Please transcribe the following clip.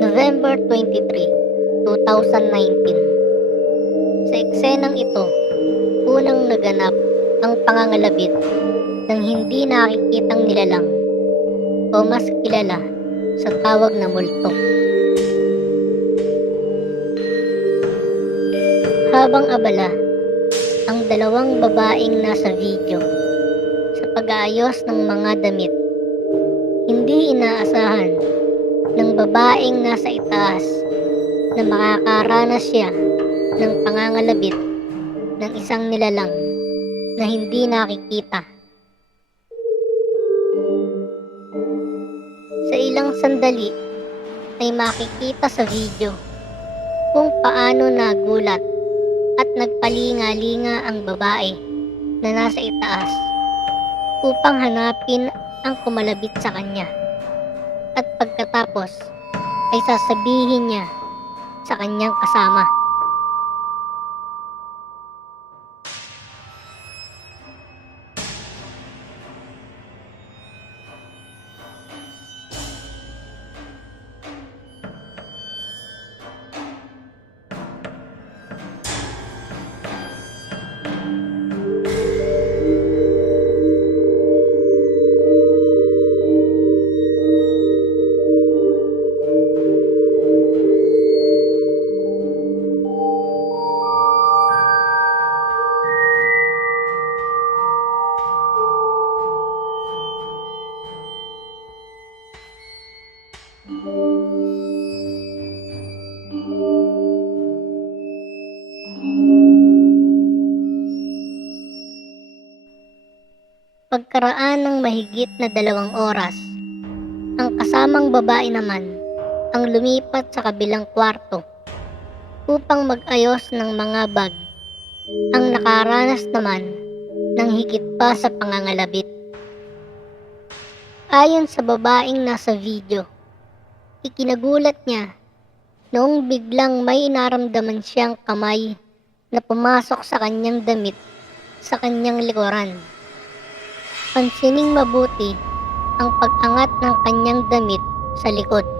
November 23, 2019. Sa eksenang ito, unang naganap ang pangangalabit ng hindi nakikitang nilalang o mas kilala sa tawag na multo. Habang abala ang dalawang babaeng nasa video sa pag-aayos ng mga damit, hindi inaasahan ng babaeng nasa itaas na makakaranas siya ng pangangalabit ng isang nilalang na hindi nakikita. Sa ilang sandali ay makikita sa video kung paano nagulat at nagpalinga-linga ang babae na nasa itaas upang hanapin ang kumalabit sa kanya. At pagkatapos ay sasabihin niya sa kanyang kasama. Pagkaraan ng mahigit na 2 oras, ang kasamang babae naman ang lumipat sa kabilang kwarto upang mag-ayos ng mga bag. Ang nakaranas naman ng higit pa sa pangangalabit. Ayon sa babaeng nasa video, ikinagulat niya noong biglang may naramdaman siyang kamay na pumasok sa kanyang damit sa kanyang likuran. Pansining mabuti ang pag-angat ng kanyang damit sa likod.